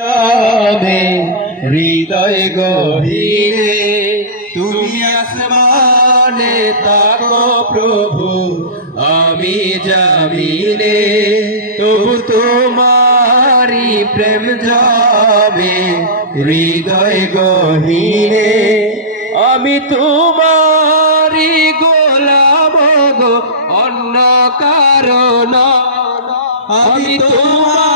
যাবে হৃদয় গভীরে, তুমি আসমানে তাকো প্রভু, আমি জামিনে, তবু তোমারি প্রেম যাবে হৃদয় গহীনে আমি তোমারি গোলাম গো, অন্য কারণ আমি তোমারি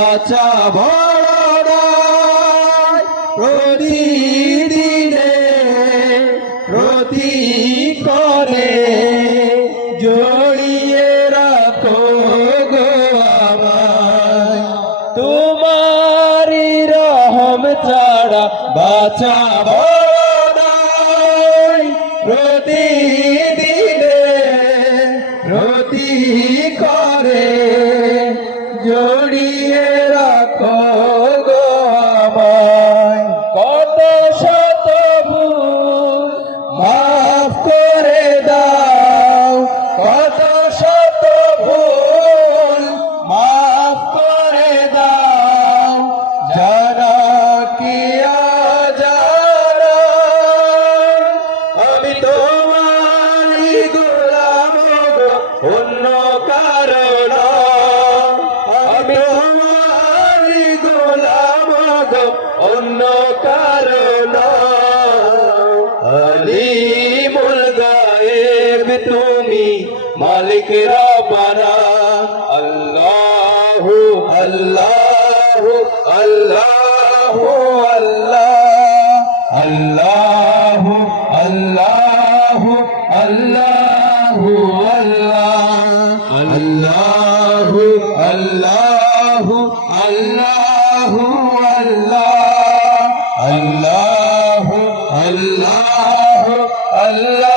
বাঁচা নয়। প্রতিদিনে প্রতি করে জড়িয়ে রাখো গো আমায় তোমারি রহম ছাড়া বাঁচা নয়। প্রতিদিনে প্রতি করে কত শত ভুল মাফ করে দাও, যারা কি আজারা আমি তোমারি গোলাম অন্য কারণ আমি তোমারি গোলাম অন্য কারণ আলিমুল গায়েব তুমি প্রেমী মালিক রবানা আল্লাহ আল্লাহ আল্লাহ আল্লাহ। আল্লাহ আল্লাহ আল্লাহ আল্লাহ। আল্লাহ আল্লাহ আল্লাহ। আল্লাহ আল্লাহ আল্লাহ।